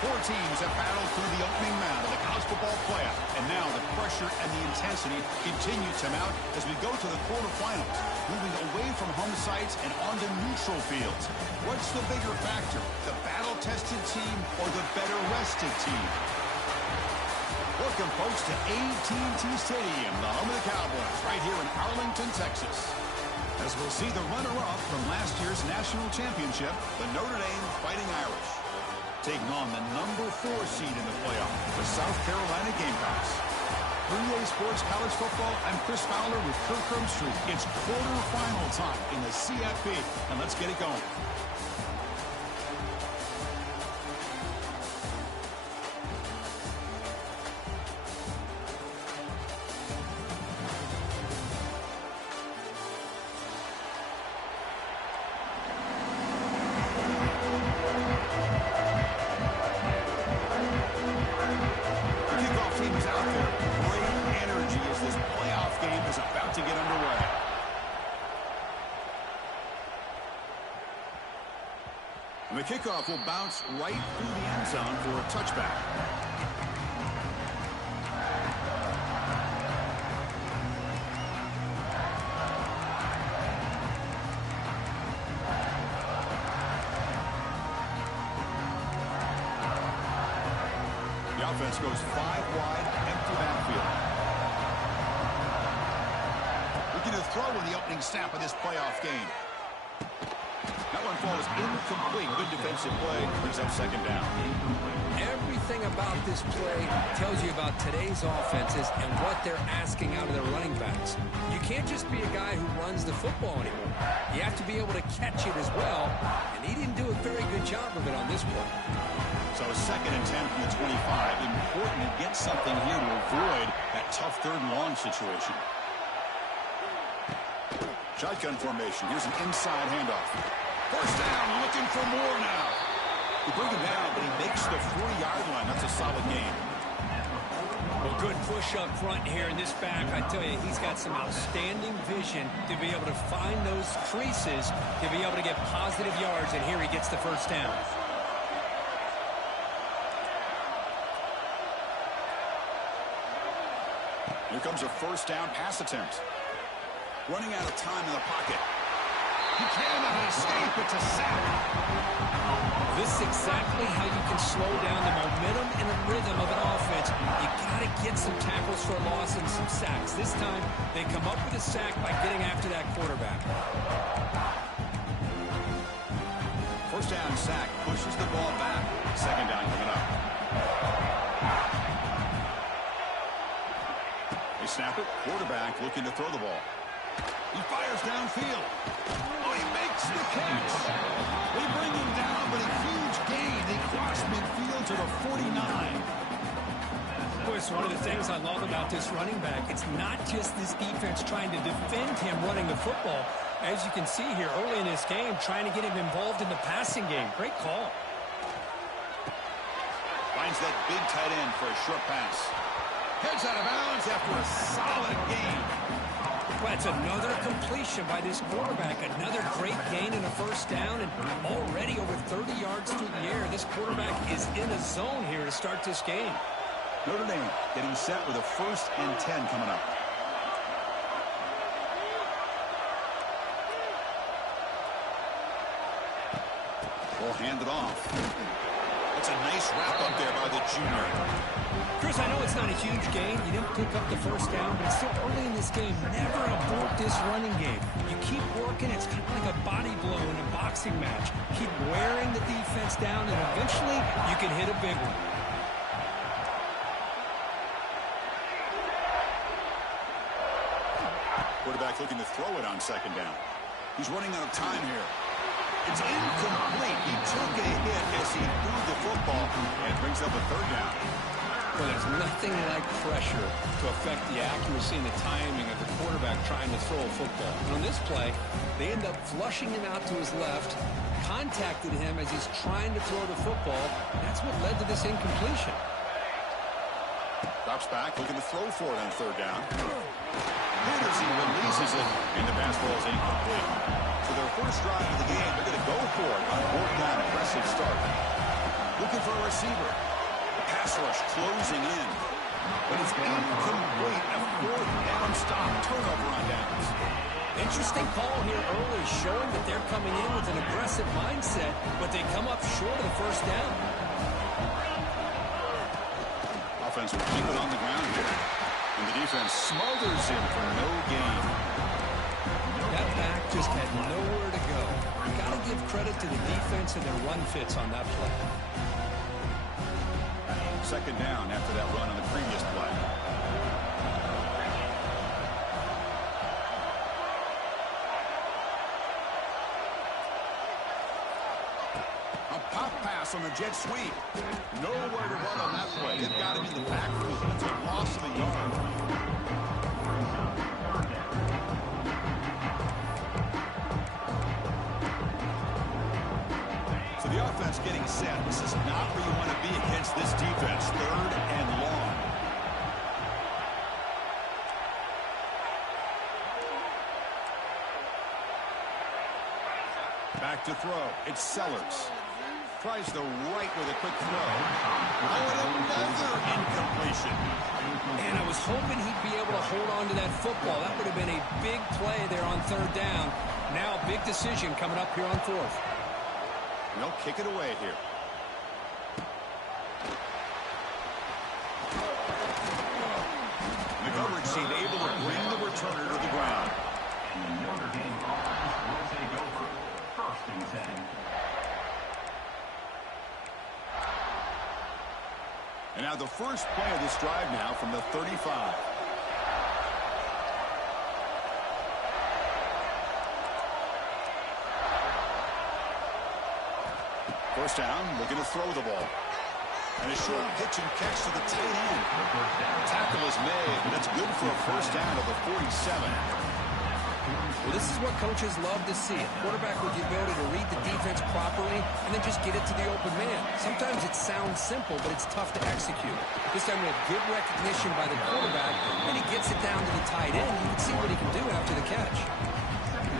Four teams have battled through the opening round of the college football playoff, and now the pressure and the intensity continue to mount as we go to the quarterfinals, moving away from home sites and onto neutral fields. What's the bigger factor, the battle-tested team or the better-rested team? Welcome, folks, to AT&T Stadium, the home of the Cowboys, right here in Arlington, Texas. As we'll see the runner-up from last year's national championship, the Notre Dame Fighting Irish, taking on the number 4 seed in the playoff, the South Carolina Gamecocks. For EA Sports College Football, I'm Chris Fowler with Kirk Herbstreit. It's quarterfinal time in the CFP, and let's get it going. The kickoff will bounce right through the end zone for a touchback. The offense goes 5 wide, empty backfield. Looking to throw in the opening snap of this playoff game. That one falls incomplete. Good defensive play. Brings up second down. Everything about this play tells you about today's offenses and what they're asking out of their running backs. You can't just be a guy who runs the football anymore. You have to be able to catch it as well, and he didn't do a very good job of it on this play. So a 2nd and 10 from the 25. Important to get something here to avoid that tough 3rd and long situation. Shotgun formation. Here's an inside handoff. First down, looking for more now. He brings him down, but he makes the 40-yard line. That's a solid game. Well, good push up front here in this back. I tell you, he's got some outstanding vision to be able to find those creases, to be able to get positive yards, and here he gets the first down. Here comes a first down pass attempt. Running out of time in the pocket. He cannot escape. It's a sack. This is exactly how you can slow down the momentum and the rhythm of an offense. You got to get some tackles for a loss and some sacks. This time, they come up with a sack by getting after that quarterback. First down sack. Pushes the ball back. Second down coming up. They snap it. Quarterback looking to throw the ball. He fires downfield. Oh, he makes the catch. They bring him down, but a huge gain. They cross midfield to the 49. Of course, one of the things I love about this running back, it's not just this defense trying to defend him running the football. As you can see here early in this game, trying to get him involved in the passing game. Great call. Finds that big tight end for a short pass. Heads out of bounds after a solid game. Well, it's another completion by this quarterback. Another great gain in a first down, and already over 30 yards through the air. This quarterback is in a zone here to start this game. Notre Dame getting set with a 1st and 10 coming up. We'll hand it off. That's a nice wrap up there by the junior. Chris, I know it's not a huge gain. You didn't pick up the first down, but it's still early in this game. Never abort this running game. You keep working. It's kind of like a body blow in a boxing match. Keep wearing the defense down, and eventually you can hit a big one. Quarterback looking to throw it on second down. He's running out of time here. It's incomplete. He took a hit as he threw the football and brings up a 3rd down. Well, there's nothing like pressure to affect the accuracy and the timing of the quarterback trying to throw a football. And on this play, they end up flushing him out to his left, contacted him as he's trying to throw the football. That's what led to this incompletion. Drops back, looking to throw for it on 3rd down. Here as he releases it, and the pass ball is incomplete. For their first drive of the game, they're going to go for it on 4th down. Impressive start. Looking for a receiver. Pass rush closing in. But it's incomplete. A fourth down stop. Turnover on downs. Interesting call here early, showing that they're coming in with an aggressive mindset, but they come up short of the first down. Offense will keep it on the ground here. And the defense smothers him for no gain. That back just had nowhere to go. You got to give credit to the defense and their run fits on that play. Second down after that run on the previous play. A pop pass on the jet sweep. Nowhere to run on that play. They've got him in the backfield. It's a loss of a yard. So the offense getting set. This is not where you want to be against this defense. Third and long. Back to throw. It's Sellers. Tries the right with a quick throw. Oh, and another incompletion. And I was hoping he'd be able to hold on to that football. That would have been a big play there on third down. Now, big decision coming up here on fourth. They'll kick it away here. The coverage team able to bring the returner to the ground. Notre Dame offense will take over. First and 10. And now the first play of this drive now from the 35. First down, looking to throw the ball. And a short pitch and catch to the tight end. Tackle is made, but that's good for a first down to the 47. Well, this is what coaches love to see. A quarterback with the ability to read the defense properly and then just get it to the open man. Sometimes it sounds simple, but it's tough to execute. This time we have good recognition by the quarterback, and he gets it down to the tight end. You can see what he can do after the catch.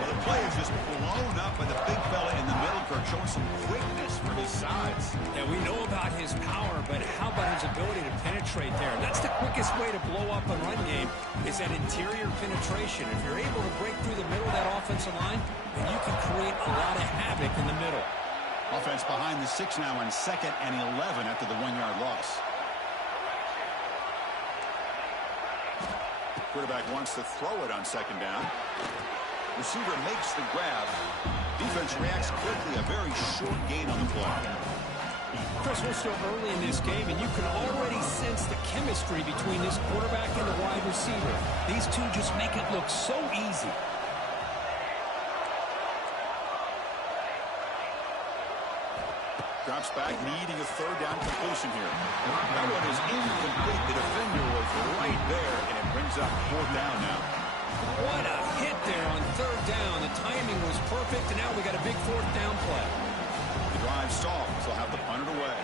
Well, the play is just blown up by the big fella in the middle, Kirk, showing some quickness for his size. Yeah, we know about his power, but how about his ability to penetrate there? And that's the quickest way to blow up a run game, is that interior penetration. If you're able to break through the middle of that offensive line, then you can create a lot of havoc in the middle. Offense behind the 6 now on 2nd and 11 after the 1-yard loss. Quarterback wants to throw it on 2nd down. Receiver makes the grab. Defense reacts quickly. A very short gain on the play. Chris, we're still early in this game, and you can already sense the chemistry between this quarterback and the wide receiver. These two just make it look so easy. Drops back, needing a third down completion here. That one is incomplete. The defender was right there, and it brings up 4th down now. What a hit there on third down. The timing was perfect, and now we got a big 4th down play. The drive stalls. They'll have to punt it away.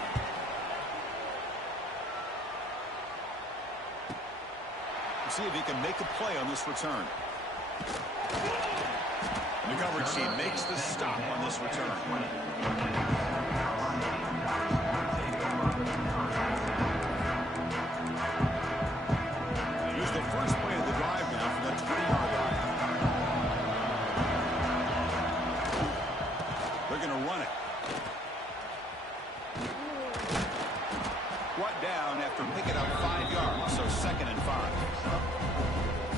Let's see if he can make a play on this return. And the coverage team makes the stop on this return. Here's the first play of the drive now from the 20-yard line. They're going to run it. Brought down after picking up 5 yards, so 2nd and 5.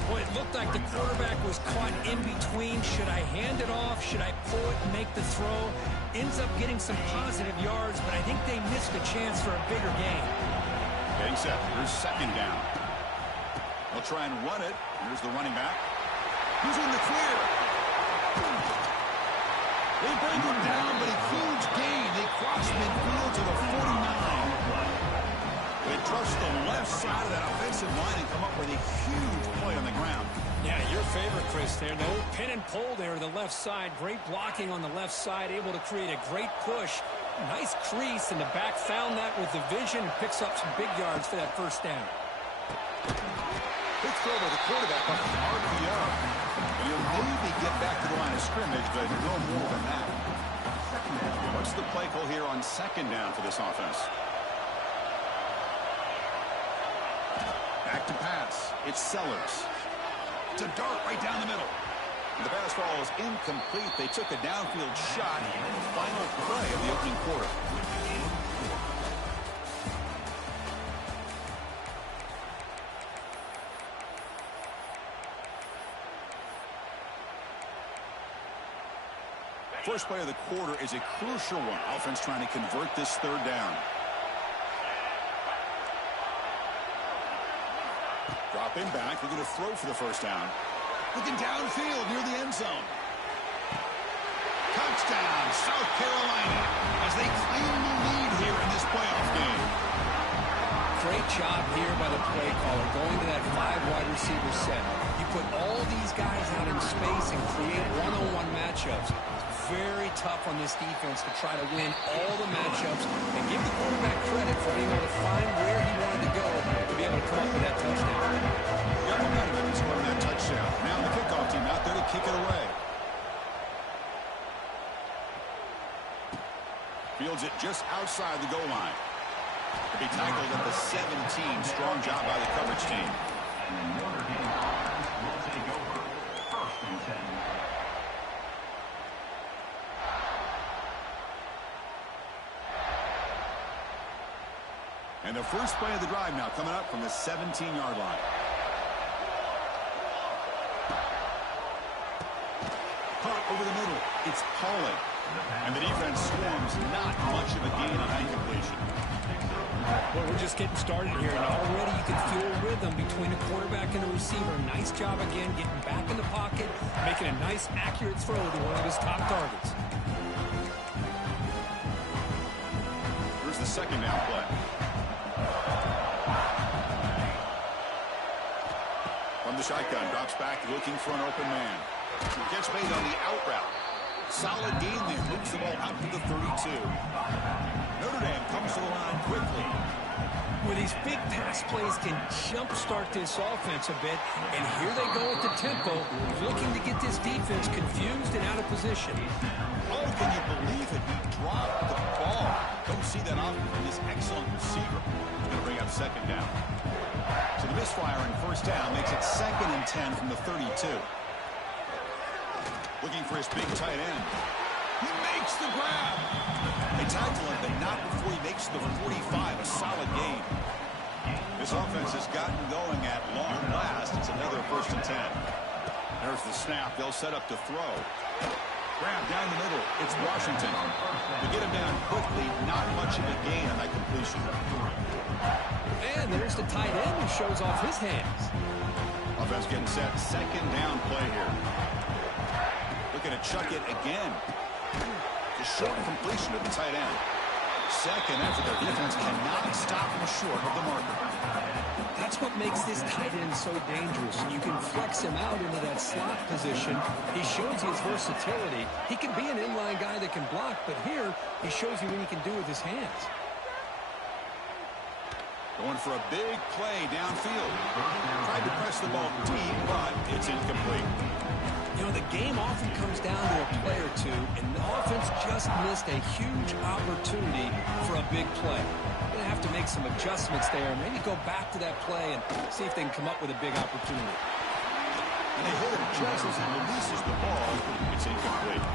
Well, it looked like the quarterback was caught in between. Should I hand it off? Should I pull it and make the throw? Ends up getting some positive yards, but I think they missed a chance for a bigger gain. Getting set. Here's 2nd down. They'll try and run it. Here's the running back. He's in the clear. They bring him down, but a huge gain. They cross midfield to the 49. They trust the left side of that offensive line and come up with a huge play on the ground. Yeah, your favorite, Chris, there. No pin and pull there to the left side. Great blocking on the left side, able to create a great push. Nice crease, and the back found that with the vision and picks up some big yards for that first down. Quick throw by the quarterback up the RPO. And he'll maybe get back to the line of scrimmage, but no more than that. What's the play call here on second down for this offense? Back to pass. It's Sellers. It's a dart right down the middle. The pass ball is incomplete. They took a downfield shot. Final play of the opening quarter. First play of the quarter is a crucial one. Offense trying to convert this third down. Dropping back. They're going to throw for the first down. Looking downfield near the end zone. Touchdown, South Carolina, as they claim the lead here in this playoff game. Great job here by the play caller, going to that 5 wide receiver set. You put all these guys out in space and create one-on-one matchups. It's very tough on this defense to try to win all the matchups and give the quarterback credit for being able to find where he wanted to go to be able to come up with that touchdown. Yeah, momentum in scoring that touchdown. Now the kickoff team out there to kick it away. Fields it just outside the goal line. To be tackled at the 17. Strong job by the coverage team. And the Notre Dame offense will take over. First and 10. And the first play of the drive now coming up from the 17-yard line. Caught over the middle. It's Pauling. And the defense swarms. Not much of a gain on that completion. Well, we're just getting started here, and already you can feel a rhythm between the quarterback and the receiver. Nice job again getting back in the pocket, making a nice, accurate throw to one of his top targets. Here's the second down play. From the shotgun, drops back, looking for an open man. Gets made on the out route. Solid gain there, moves the ball out to the 32. Notre Dame comes to the line quickly. Well, these big pass plays can jumpstart this offense a bit, and here they go at the tempo, looking to get this defense confused and out of position. Oh, can you believe it? He dropped the ball. Don't see that often from this excellent receiver. He's going to bring up second down. So the misfire in first down makes it 2nd and 10 from the 32. Looking for his big tight end. He makes the grab. They tackle him, but not before he makes the 45. A solid gain. This offense has gotten going at long last. It's another 1st and 10. There's the snap. They'll set up to throw. Grab down the middle. It's Washington. To get him down quickly, not much of a gain on that completion. And there's the tight end who shows off his hands. Offense getting set. Second down play here. Looking to chuck it again. Just short completion of the tight end. Second effort. Their defense cannot stop him short of the marker. That's what makes this tight end so dangerous. You can flex him out into that slot position. He shows his versatility. He can be an inline guy that can block, but here he shows you what he can do with his hands. Going for a big play downfield. Tried to press the ball deep, but it's incomplete. You know, the game often comes down to a play or two, and the offense just missed a huge opportunity for a big play. They're going to have to make some adjustments there, maybe go back to that play and see if they can come up with a big opportunity. And they hit him just as he releases the ball. It's incomplete.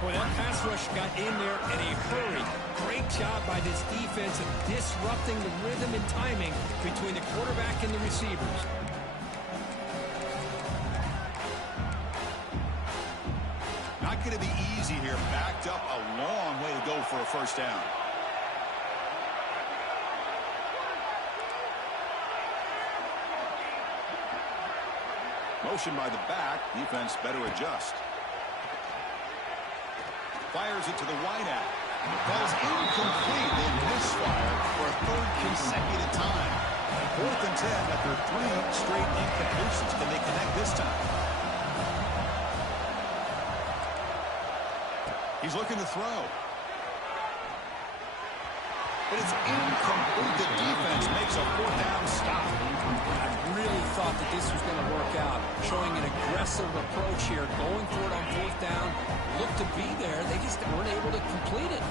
Boy, that pass rush got in there in a hurry. Great job by this defense of disrupting the rhythm and timing between the quarterback and the receivers. Not going to be easy here. Backed up a long way to go for a first down. Motion by the back. Defense better adjust. Fires it to the wideout. Ball's incomplete. They misfire for a 3rd consecutive time. 4th and 10 after 3 straight incompletions. Can they connect this time? He's looking to throw. But it's incomplete. The defense makes a 4th down stop. I really thought that this was going to work out, showing an aggressive approach here, going for it on 4th down. Looked to be there. They just weren't able able to complete it.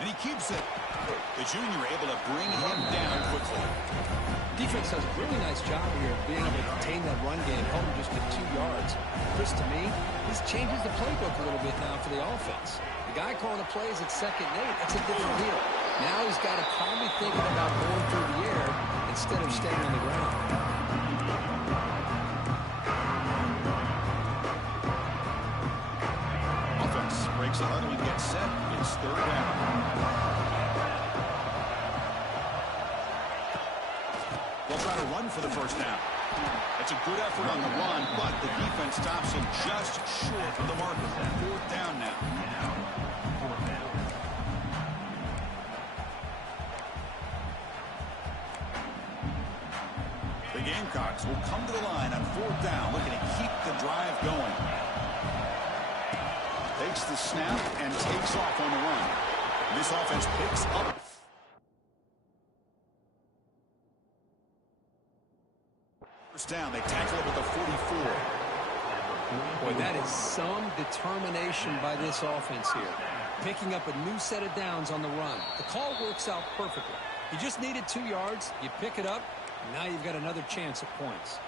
And he keeps it. The junior able to bring him down quickly. Defense does a really nice job here of being able to contain that run game, held him just at 2 yards. Chris, to me, this changes the playbook a little bit now for the offense. The guy calling the plays at 2nd and 8, that's a different deal. Now he's got to probably thinking about going through the air instead of staying on the ground. Offense breaks the huddle and gets set. It's 3rd down. They'll try to run for the 1st down. It's a good effort on the run, but the defense stops him just short of the marker. 4th down now. The Gamecocks will come to the line on 4th down, looking to keep the drive going. Takes the snap and takes off on the run. This offense picks up. First down, they tackle it with a 44. Boy, that is some determination by this offense here. Picking up a new set of downs on the run. The call works out perfectly. You just needed 2 yards. You pick it up. Now you've got another chance at points.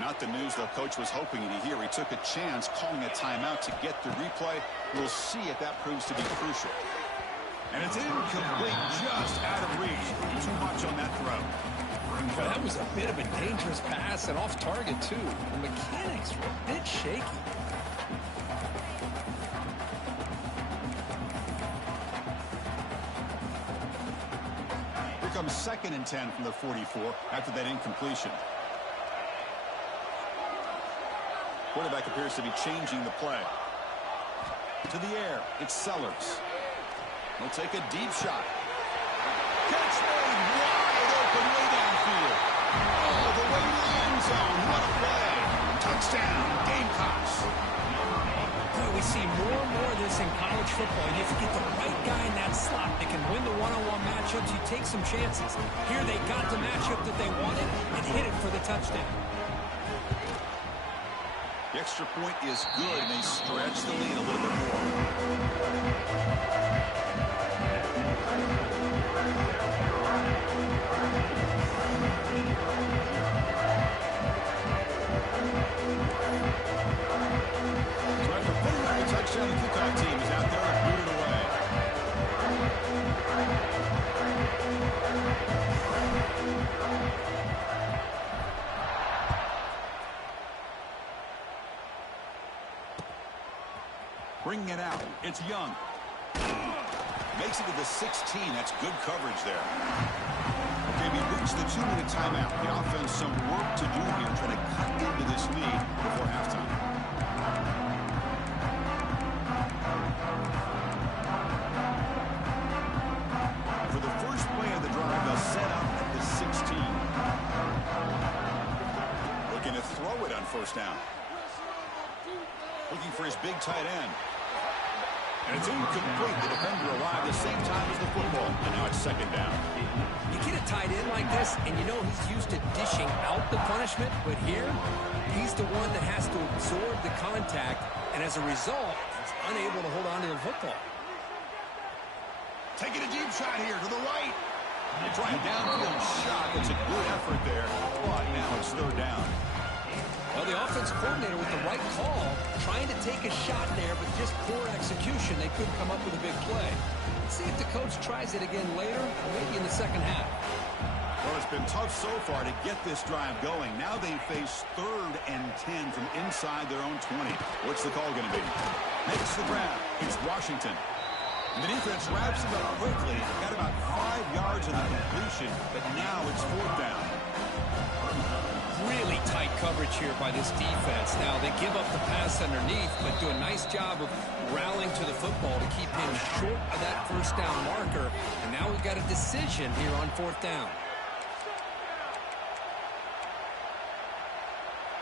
Not the news the coach was hoping to hear. He took a chance calling a timeout to get the replay. We'll see if that proves to be crucial. And it's incomplete, just out of reach. Too much on that throw. Well, that was a bit of a dangerous pass and off target, too. The mechanics were a bit shaky. Here comes 2nd and 10 from the 44 after that incompletion. Quarterback appears to be changing the play. To the air, it's Sellers. He'll take a deep shot. Catch made wide open way downfield. All the way to the end zone. What a play. Touchdown, Gamecocks. Boy, we see more and more of this in college football. And if you get the right guy in that slot that can win the one-on-one matchups, you take some chances. Here they got the matchup that they wanted and hit it for the touchdown. The extra point is good, and they stretch the lead a little bit more. So after putting up a touchdown, the kickoff team is out there and booted away. Bringing it out. It's Young. Makes it to the 16. That's good coverage there. Okay, we reached the 2-minute timeout. The offense some work to do here, trying to cut into this lead before halftime. For the first play of the drive, they'll set up at the 16. Looking to throw it on 1st down. Looking for his big tight end. And it's incomplete. The defender arrived the same time as the football. And now it's 2nd down. You get a tight end like this, and you know he's used to dishing out the punishment. But here, he's the one that has to absorb the contact. And as a result, he's unable to hold on to the football. Taking a deep shot here to the right. They try a downfield shot. It's a good effort there. But now it's 3rd down. Well, the offense coordinator with the right call, trying to take a shot there, but just poor execution. They couldn't come up with a big play. Let's see if the coach tries it again later, or maybe in the 2nd half. Well, it's been tough so far to get this drive going. Now they face 3rd and 10 from inside their own 20. What's the call going to be? Makes the grab. It's Washington. The defense wraps it up quickly. Got about 5 yards in the completion, but now it's 4th down. Really tight coverage here by this defense. Now, they give up the pass underneath, but do a nice job of rallying to the football to keep him short of that 1st down marker. And now we've got a decision here on 4th down.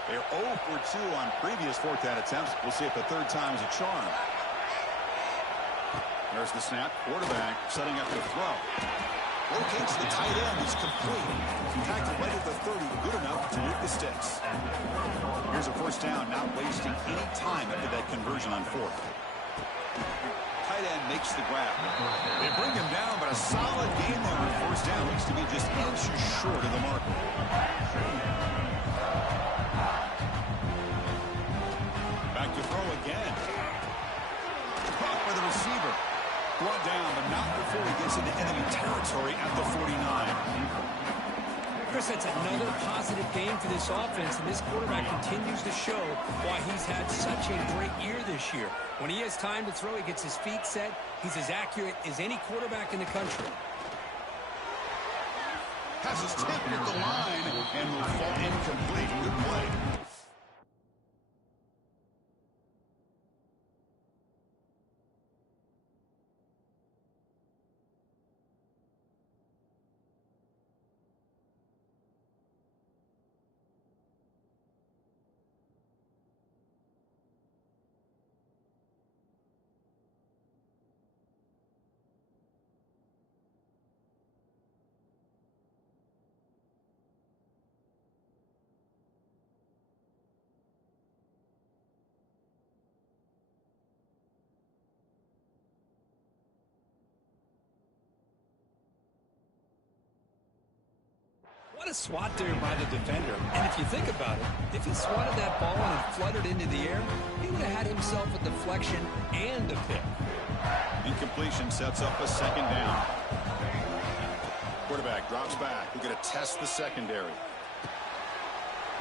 They're 0 for 2 on previous 4th down attempts. We'll see if the 3rd time is a charm. There's the snap. Quarterback setting up the throw. Locates the tight end. It's complete. Tackled right at the 30. Good enough to move the sticks. Here's a first down, not wasting any time after that conversion on fourth. Tight end makes the grab. They bring him down, but a solid gain there on first down. Looks to be just inches short of the mark. Back to throw again. Caught by the receiver. Brought down, but not before he gets into enemy territory at the 49. Chris, that's another positive game for this offense, and this quarterback continues to show why he's had such a great year this year. When he has time to throw, he gets his feet set. He's as accurate as any quarterback in the country. Passes tipped at the line and will fall incomplete. Good play. What a swat there by the defender. And if you think about it, if he swatted that ball and it fluttered into the air, he would have had himself a deflection and a pick. Incompletion sets up a second down. Quarterback drops back. We're going to test the secondary.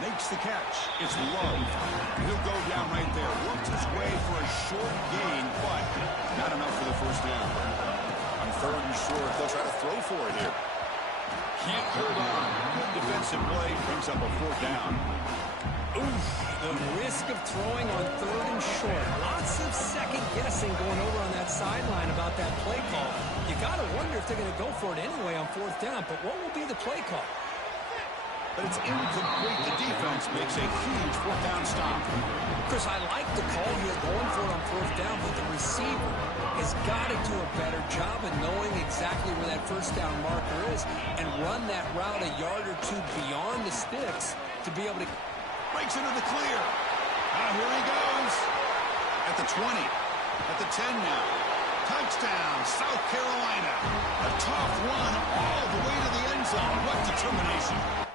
Makes the catch. It's low. He'll go down right there. Works his way for a short gain, but not enough for the first down. On third and short, they'll try to throw for it here. Can't hold on. Good defensive play. Brings up a fourth down. Oof, the risk of throwing on third and short. Lots of second guessing going over on that sideline about that play call. You got to wonder if they're going to go for it anyway on fourth down, but what will be the play call? But it's incomplete. The defense makes a huge fourth down stop. Chris, I like the call here going for it on fourth down, but the receiver has got to do a better job of knowing exactly where that first down marker is and run that route a yard or two beyond the sticks to be able to... Breaks into the clear. Here he goes. At the 20. At the 10 now. Touchdown, South Carolina. A tough run all the way to the end zone. What determination.